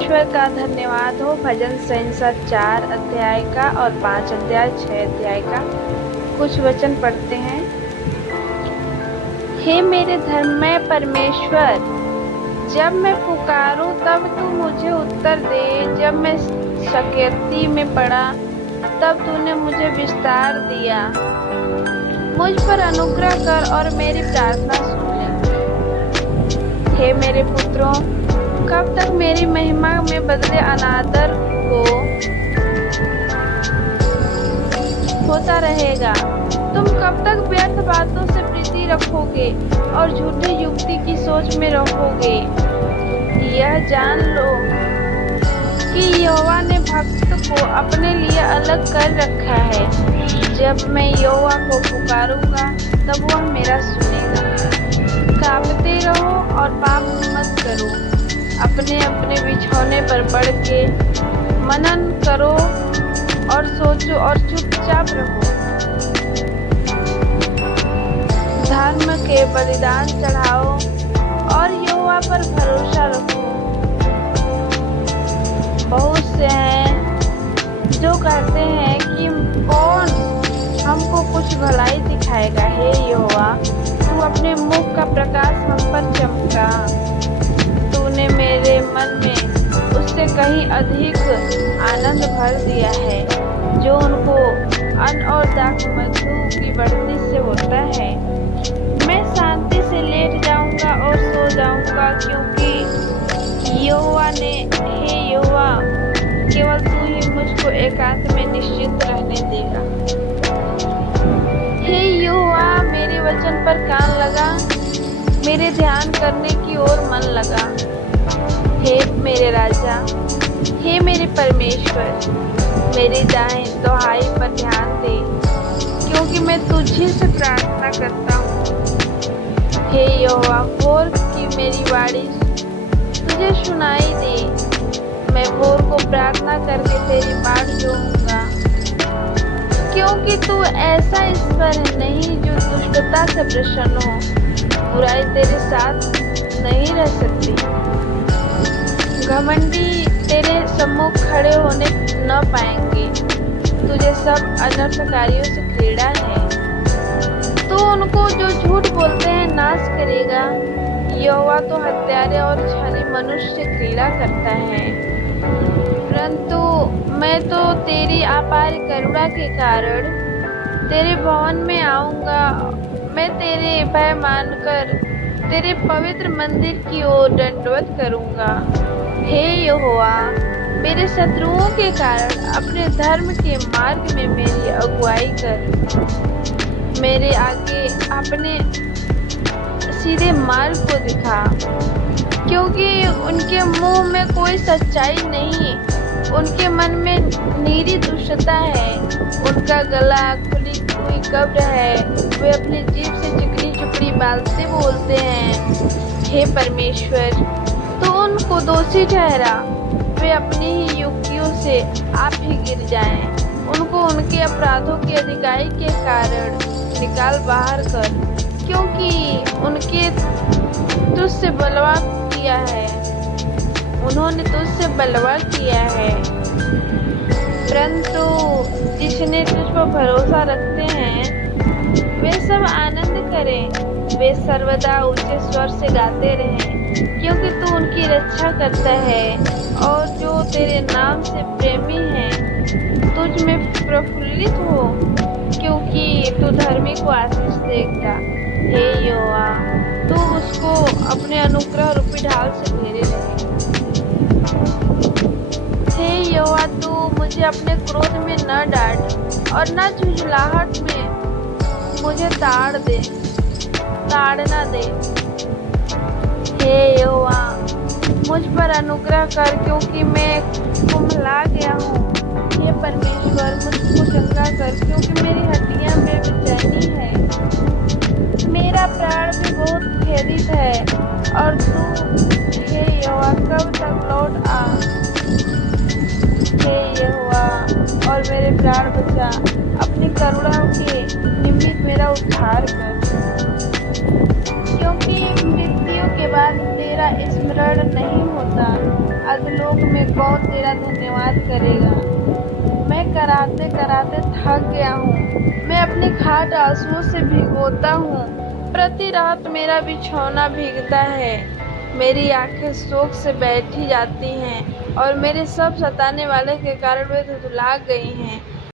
ईश्वर का धन्यवाद हो। भजन संहिता 4 अध्याय का और 5 अध्याय 6 अध्याय का कुछ वचन पढ़ते हैं। हे मेरे धर्ममय परमेश्वर, जब मैं पुकारूं तब तू मुझे उत्तर दे। जब मैं शक्ति में पड़ा तब तूने मुझे विस्तार दिया। मुझ पर अनुग्रह कर और मेरी प्रार्थना सुन ले। हे मेरे पुत्रों, कब तक मेरी महिमा में बदले अनादर को होता रहेगा? तुम कब तक व्यर्थ बातों से प्रीति रखोगे और झूठे युक्ति की सोच में रहोगे? यह जान लो कि यहोवा ने भक्त को अपने लिए अलग कर रखा है। जब मैं यहोवा को पुकारूंगा तब वह मेरा सुनेगा। कांपते रहो और पाप मत करो। अपने अपने बिछौने पर बढ़ के मनन करो और सोचो और चुपचाप रहो। धर्म के बलिदान चढ़ाओ और यहोवा पर भरोसा रखो। बहुत से हैं जो कहते हैं कि कौन हमको कुछ भलाई दिखाएगा। हे यहोवा, तू अपने मुख का प्रकाश हम पर चमका। तूने मेरे मन में उससे कहीं अधिक आनंद भर दिया है जो उनको अन्न और दाखमधु की बढ़ती से होता है। मैं शांति से लेट जाऊंगा और सो जाऊंगा, क्योंकि यहोवा ने, हे यहोवा, केवल तू ही मुझको एकांत में निश्चिंत रहने देगा। हे यहोवा, मेरे वचन पर कान लगा, मेरे ध्यान करने की ओर मन लगा। हे मेरे राजा, हे मेरे परमेश्वर, मेरी दुहाई पर ध्यान दे, क्योंकि मैं तुझे से प्रार्थना करता हूँ। हे यहोवा, भोर की मेरी वाणी तुझे सुनाई दे। मैं भोर को प्रार्थना करके तेरी बाट जोहूंगा, क्योंकि तू ऐसा ईश्वर नहीं जो दुष्टता से प्रसन्न हो। बुराई तेरे साथ नहीं रह सकती। घमंडी तेरे सम्मुख खड़े होने न पाएंगे। तुझे सब अनर्थकारियों से घृणा है। तू उनको जो झूठ बोलते हैं नाश करेगा। यहोवा तो हत्यारे और छली मनुष्य से घृणा करता है। परंतु मैं तो तेरी अपार करुणा के कारण तेरे भवन में आऊंगा। मैं तेरे भय मानकर तेरे पवित्र मंदिर की ओर दंडवत करूंगा। हे यहोवा, मेरे शत्रुओं के कारण अपने धर्म के मार्ग में मेरी अगुवाई कर। मेरे आगे अपने सीधे मार्ग को दिखा, क्योंकि उनके मुंह में कोई सच्चाई नहीं। उनके मन में नीरी दुष्टता है। उनका गला खुली हुई कब्र है। वे अपनी जीभ से चिकनी चुपड़ी बातें बोलते हैं। हे परमेश्वर, तू उनको दोषी ठहरा। वे अपनी ही युक्तियों से आप ही गिर जाएं। उनको उनके अपराधों की अधिकाई के कारण निकाल बाहर कर, क्योंकि उनके तुझसे बलवा किया है। उन्होंने तुझसे बलवा किया है। परंतु जिसने तुझ पर भरोसा रखते हैं वे सब आनंद करें। वे सर्वदा ऊंचे स्वर से गाते रहें, क्योंकि तू उनकी रक्षा करता है। और जो तेरे नाम से प्रेमी हैं तुझ में प्रफुल्लित हो, क्योंकि तू धर्मी को आशीष देगा। हे यहोवा, तू उसको अपने अनुग्रह रूपी ढाल से घेरे रहे। हे यहोवा, तू मुझे अपने क्रोध में न डांट और न झुंझलाहट में मुझे ताड़ना दे। हे यहोवा, मुझ पर अनुग्रह कर, क्योंकि मैं कुम्हला गया हूँ। हे परमेश्वर, मुझको चंगा कर, क्योंकि मेरी हड्डियाँ में बेचैनी है। मेरा प्राण भी बहुत खेदित है। और तू, हे यहोवा, कब तक लौट आ? हे यहोवा, और मेरे प्राण बचा। अपनी करुणा के निमित्त मेरा उद्धार कर, क्योंकि मृत्यु के बाद तेरा स्मरण नहीं होता, अधोलोक में कौन तेरा धन्यवाद करेगा। मैं कराते कराते थक गया हूँ, मैं अपनी खाट आंसुओं से भिगोता हूँ। प्रति रात मेरा बिछौना भीगता है, मेरी आंखें शोक से बैठी जाती हैं और मेरे सब सताने वाले के कारण वे धुंधला गई हैं।